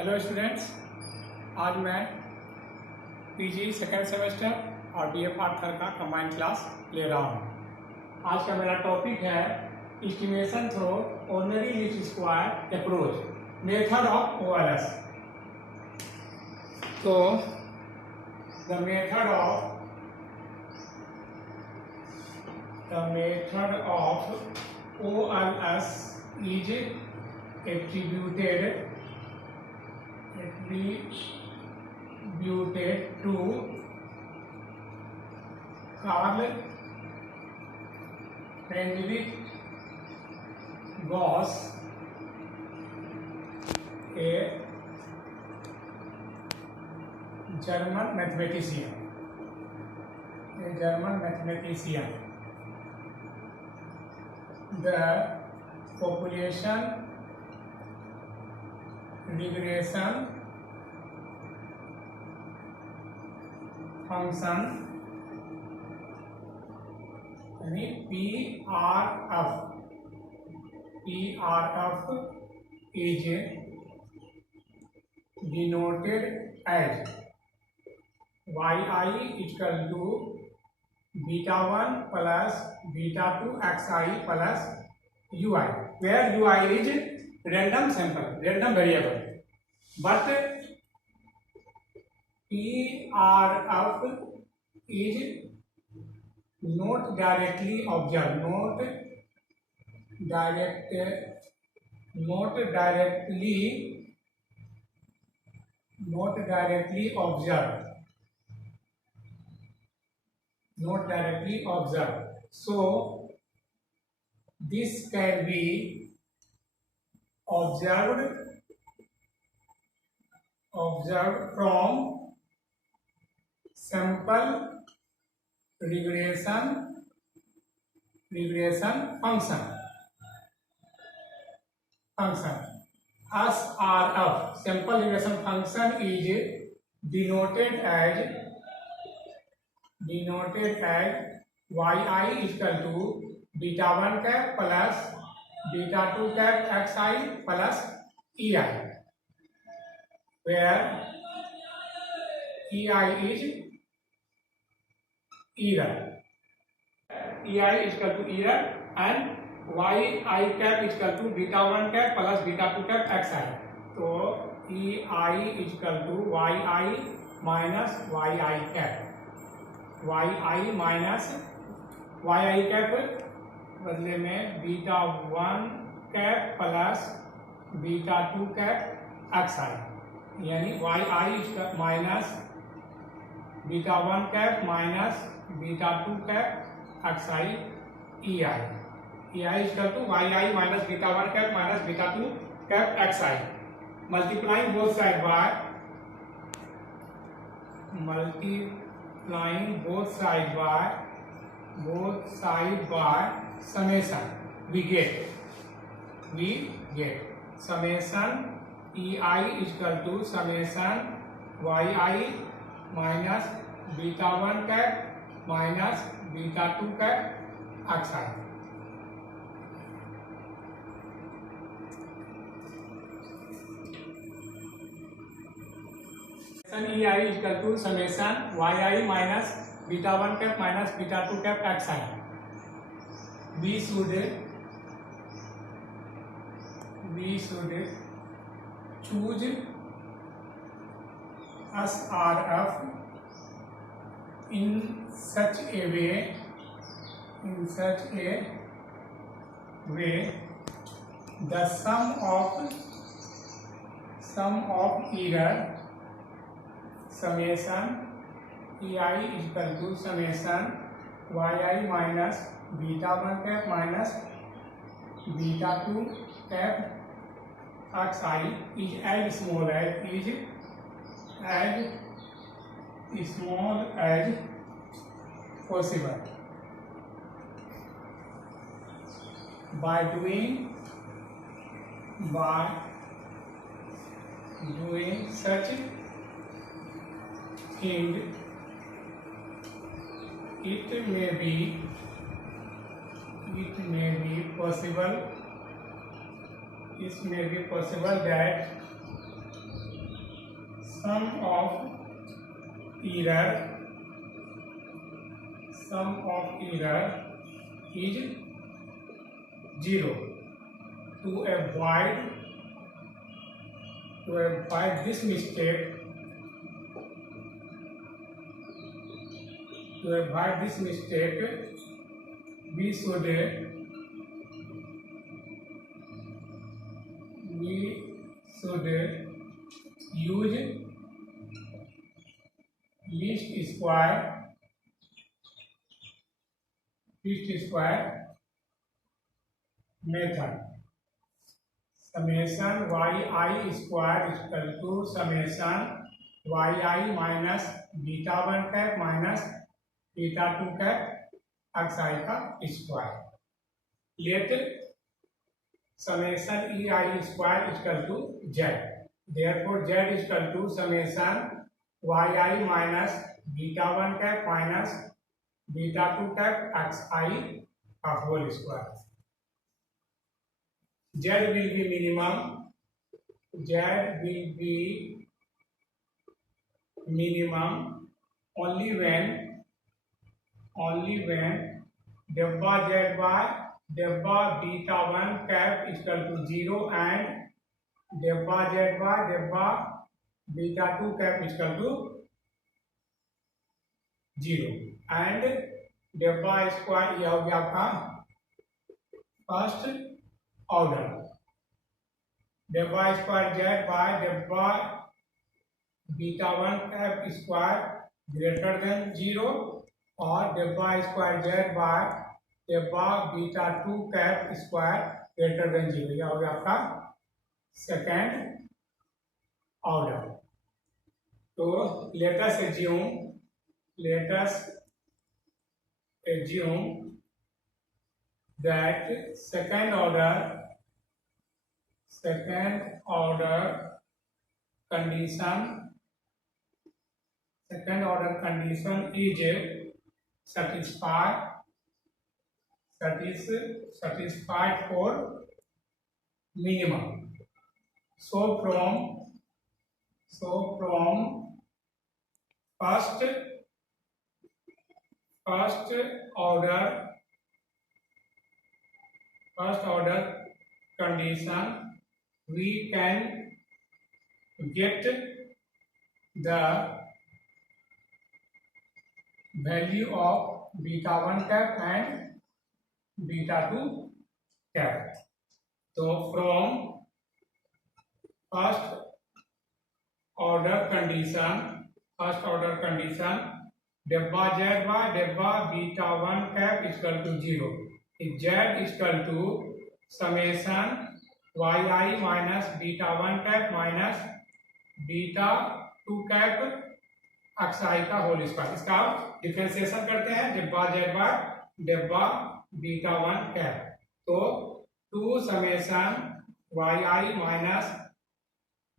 Hello students, आज मैं PG second semester और बीए पार्ट थर्ड का कंबाइंड क्लास ले रहा हूँ। आज का मेरा टॉपिक है estimation through ordinary least square approach, method of OLS. तो the method of OLS is attributed to Carl Friedrich Gauss, a German mathematician. The population regression function यानी PRF is denoted as yi equal to beta 1 plus beta 2 xi plus ui, where ui is random variable, but PRF is not directly observed, not directly observed. So this can be observed from sample regression function. SRF, sample regression function, is denoted as yi equal to beta 1 cap plus beta 2 cap xi plus ei, where ei is error. ei is equal to error and yi cap is equal to beta 1 cap plus beta 2 cap xi. So ei is equal to yi minus yi cap. yi cap बदले में beta 1 cap plus beta 2 cap xi, यानी yi minus beta 1 cap minus beta 2 cap xi ei. ei is equal to yi minus beta 1 cap minus beta 2 cap xi, multiplying both side by summation, we get summation ei is equal to summation yi minus beta 1 cap minus beta 2 cap xi. ei is equal to summation yi minus beta 1 cap minus beta 2 cap xi. We should choose SRF in such a way the sum of error summation ei is equal to summation yi minus beta 1 cap minus beta 2 cap xi is as small as possible. By doing such thing, it may be possible that sum of error is 0. To avoid this mistake, we should use least square method. Summation yi square is equal to summation yi minus beta 1 cap minus beta 2 cap xi का square. Let summation ei square is equal to z. Therefore z is equal to summation yi minus beta 1 cap minus beta 2 cap xi का whole square. Z will be minimum only when delta z by delta beta 1 cap is equal to 0 and delta z by delta beta 2 cap is equal to 0 and delta square यह हो गया आपका first order. Delta square Z by delta beta 1 cap square greater than 0 और delta square Z by delta beta 2 cap square greater than 0. यह हो गया आपका second order. तो let us assume that second order condition is satisfied for minimum. So from first order condition we can get the value of beta 1 cap and beta 2 cap. So from first order condition delta z by delta beta 1 cap is equal to 0. If z is equal to summation yi minus beta 1 cap minus beta 2 cap xi का whole square. इसका differentiation करते हैं delta z by delta beta 1 cap. तो 2 summation yi minus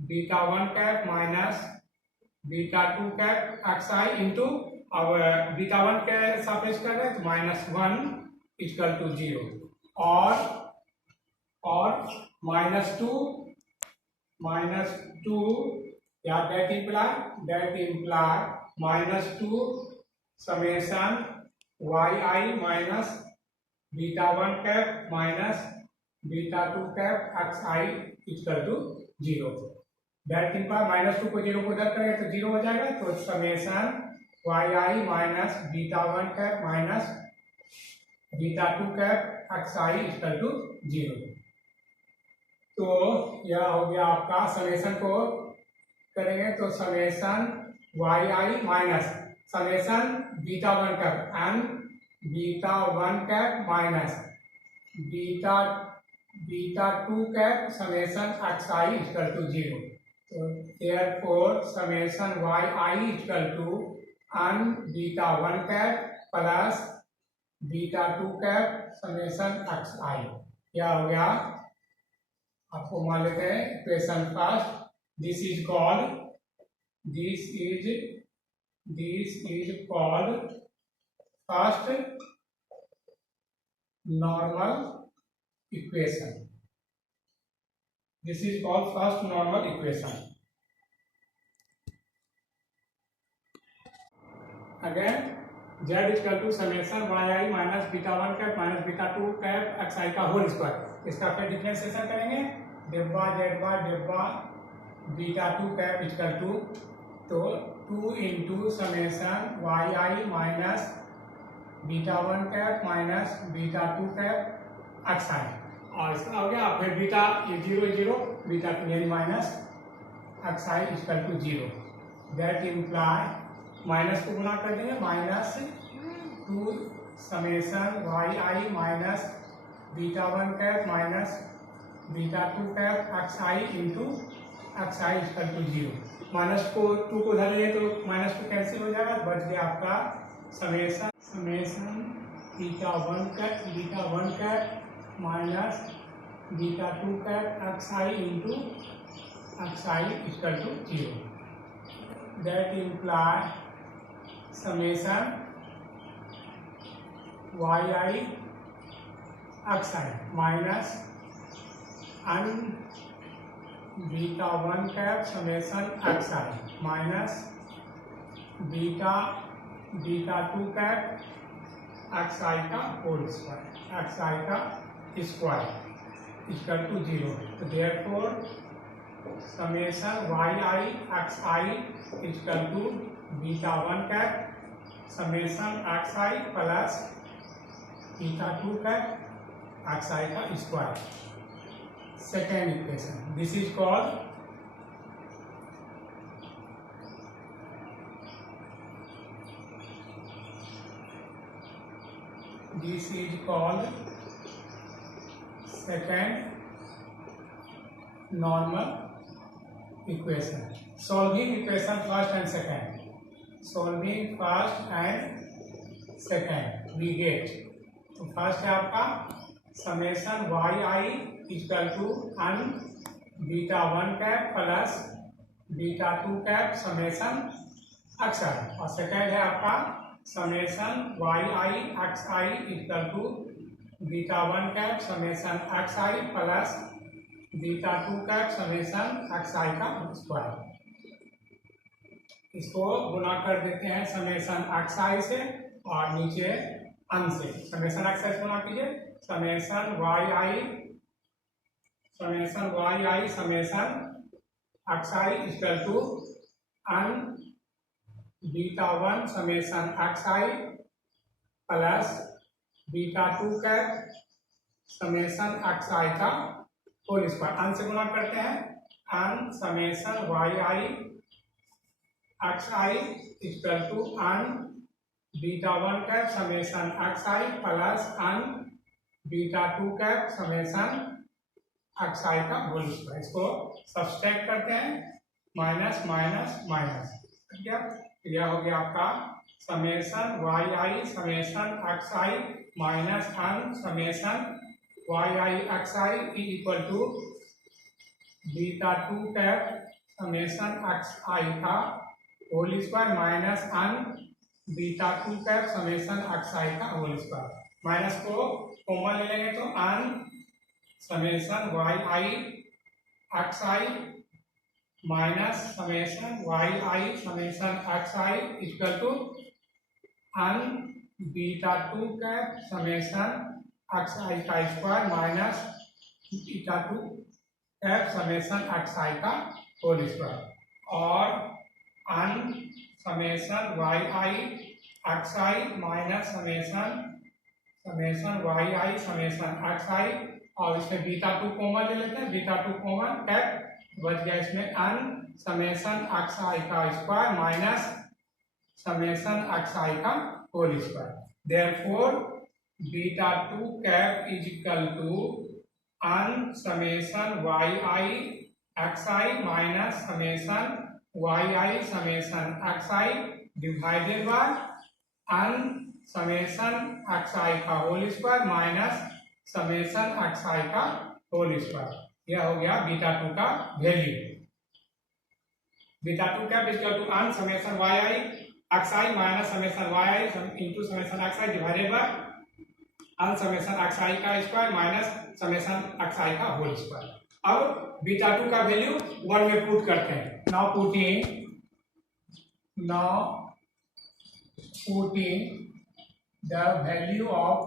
beta 1 cap minus beta 2 cap xi into अब beta 1 के सापेक्ष कर रहे हैं तो -1 इक्वल टू 0 और -2 या that imply -2 summation yi minus beta 1 cap minus beta 2 cap xi equal to 0. That imply -2 को 0 को उधर करें तो 0 हो जाएगा. तो summation yi minus beta 1 cap minus beta 2 cap xi equal to 0. तो यह हो गया आपका. समेशन को करेंगे तो summation yi minus summation beta 1 cap and beta 1 cap minus beta 2 cap summation xi equal to 0. तो therefore summation yi equal to and beta 1 cap plus beta 2 cap summation xi. क्या हो गया आपको मान लेते हैं equation first. This is called first normal equation. This is called first normal equation. Again z equal to summation Y I minus beta 1 cap minus beta 2 cap X I का whole square. इसका फिर differentiation करेंगे, डेब्बा Z bar डेब्बा beta 2 cap equal to तो 2 into summation Y I minus beta 1 cap minus beta 2 cap X I, और इसका हो गया फिर बीटा ये 0 बीटा 2 यानी minus X I equal to 0। That imply minus को गुना कर देंगे, minus 2 summation Y I minus beta 1 cap minus beta 2 cap X I into X I equal to 0। Minus को 2 को धर लिए तो माइनस को कैंसिल हो जाएगा, बच गया आपका summation beta 1 cap minus beta 2 cap X I into X I equal to 0। That imply summation Y I X I minus on beta 1 cap summation X I minus beta 2 cap X I का whole square, x I का square equal to 0। तो therefore summation Y I X I equal to beta 1 cap summation X I plus beta 2 cap X I का square. Second equation, this is called second normal equation. Solving equation first and second. Solving first and second we get. तो first है आपका summation Y I equal to n beta 1 cap plus beta 2 cap summation X I, और second है आपका summation Y I X I equal to beta 1 cap summation X I plus beta 2 cap summation X I का square. इसको गुना कर देते हैं summation X I से और नीचे अन से। समेशन एक्स आई गुना कीजिए, summation Y I summation X I equal to n beta 1 summation X I plus beta 2 cap summation X I का होल स्क्वायर। अन से गुना करते हैं, n summation Y I X I equal to n beta 1 cap summation X I plus n beta 2 cap summation X I का whole square. इसको subtract करते हैं, minus minus minus, यह हो गया आपका summation Y I summation X I minus n summation Y I X I equal to beta 2 cap summation X I का whole square minus on beta 2 cap summation X I का whole square. Minus को common ले लेंगे तो n summation Y I X I minus summation Y I summation X I equal to n beta 2 cap summation X I का square minus beta 2 cap summation X I का whole square, और n summation Y I X I minus summation Y I summation X I, और इसमें beta 2 common ले लेते हैं, beta 2 common cap बच गया, इसमें अन समेशन एक्स आई का square minus summation X I का whole square. Therefore beta 2 cap is equal to n summation Y I X I minus summation Y I summation X I divided by n summation X I का whole square minus summation X I का whole square. यह हो गया beta 2 का value. Beta 2 cap equal to n summation Y I X I minus summation Y I into summation X I divided by n summation X I का square minus summation X I का whole square. अब beta 2 का value 1 में put करते हैं। Now putting the value of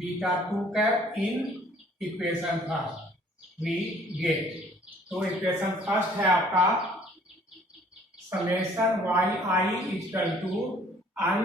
beta 2 cap in equation first we get. तो equation first है आपका summation Y I equal to n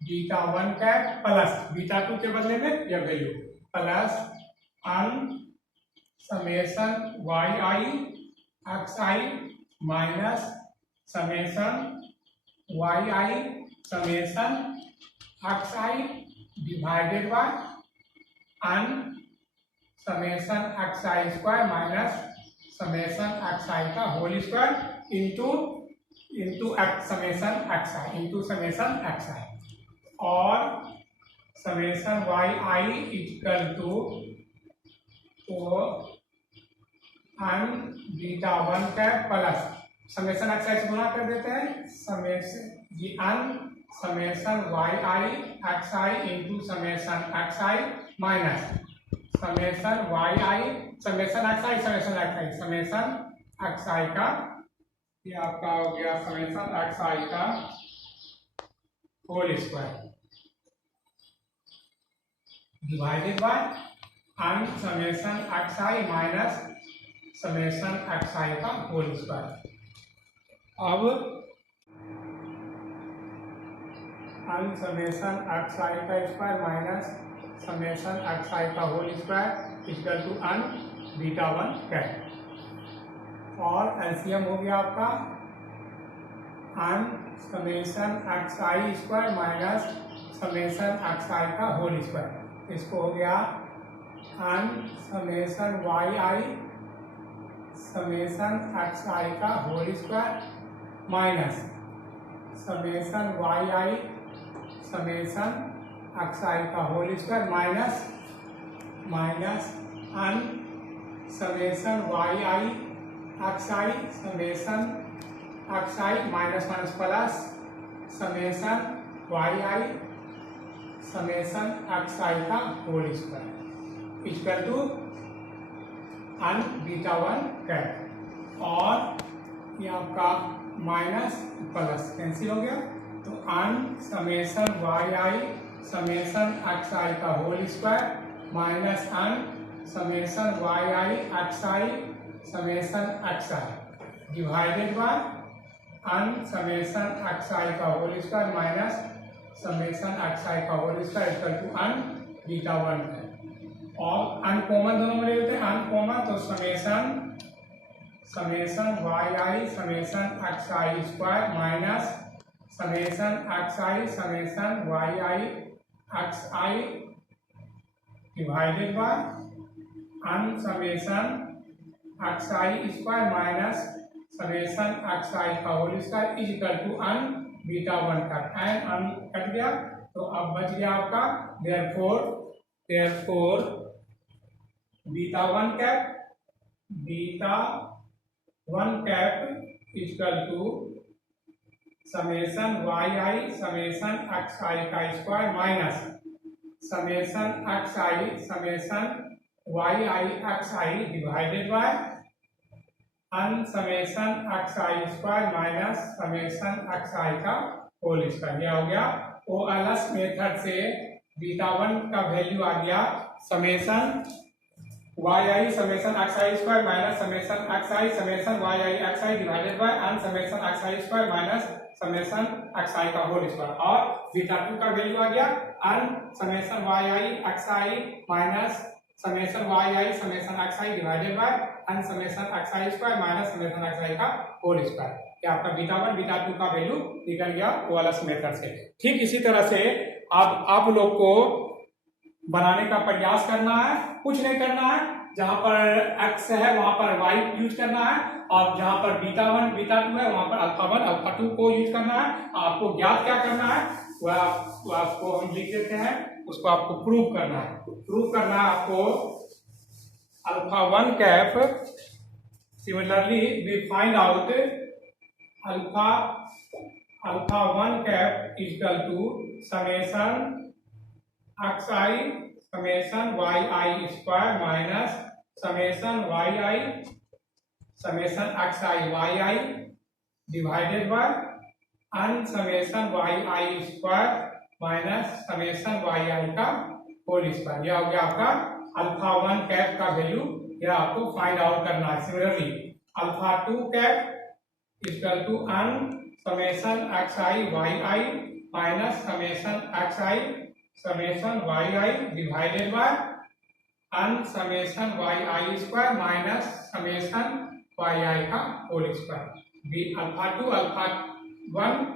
beta 1 cap plus beta 2 के बदले में यह value plus n summation Y I X I minus summation Y I summation X I divided by n summation X I square minus summation X I का whole square into summation X I into summation X I और summation Y I equal to n beta 1 cap plus summation X I से गुणा कर देते हैं summation ये n summation Y I X I into summation X I minus summation Y I summation X I summation X I का ये आपका हो गया समेशन एक्स आई का whole square divided by n summation X I minus summation X I का whole square. अब n summation X I का square minus summation X I का whole square equal to n beta 1 cap और LCM हो गया आपका n summation X I square minus summation X I का whole square. इसको हो गया n summation Y I summation X I का whole square minus summation Y I summation X I का whole square minus n summation Y I X I summation X I minus minus plus summation Y I summation X I का whole square equal to n beta 1 cap और ये आपका minus plus cancel हो गया। तो n summation Y I summation X I का whole square minus n summation Y I X I summation X I divided by n summation X I का whole square minus summation X I का whole square equal to n beta 1 है और uncommon दोनों में लेते हैं uncommon तो summation Y I summation X I square minus summation X I summation Y I X I divided by n summation X I square minus summation X I का whole square is equal to n beta 1 का N अन cut गया तो अब बच गया आपका therefore beta 1 cap equal to summation Y I summation X I का square minus summation X I summation Y I X I divided by n summation X I square minus summation X I का whole square. यह हो गया OLS method से beta 1 का value आ गया summation Y I summation X I square minus summation X I summation Y I X I divided by n summation X I square minus summation X I का whole square और beta 2 का value आ गया n summation Y I X I minus summation Y I summation X I divided by n summation X I square minus summation X I का whole square. क्या आपका beta 1 beta 2 का value निकल गया OLS method से। ठीक इसी तरह से अब आप लोग को बनाने का प्रयास करना है, कुछ नहीं करना है, जहां पर x है वहां पर y यूज करना है और जहां पर बीटा 1 बीटा 2 है वहां पर अल्फा 1 अल्फा 2 को यूज करना है। आपको ज्ञात क्या करना है वह आपको हम लिख देते हैं, उसको आपको प्रूव करना है। प्रूव करना है आपको alpha 1 cap similarly we find out alpha 1 cap equal to summation X I summation Y I square minus summation Y I summation X I Y I divided by n summation Y I square minus summation Y I का whole square. यह हो गया आपका alpha 1 cap का value, यह आपको find out करना है। Similarly alpha 2 cap equal to n summation X I Y I minus summation X I summation Y I divided by n summation Y I square minus summation Y I का whole square. Be alpha 2 alpha 1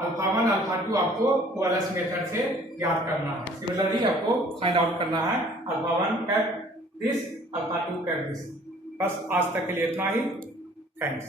alpha 2 आपको कोअलस method से याद करना है। Similarly आपको find out करना है alpha 1 cap this, alpha 2 cap this. बस आज तक के लिए इतना ही। थैंक्स।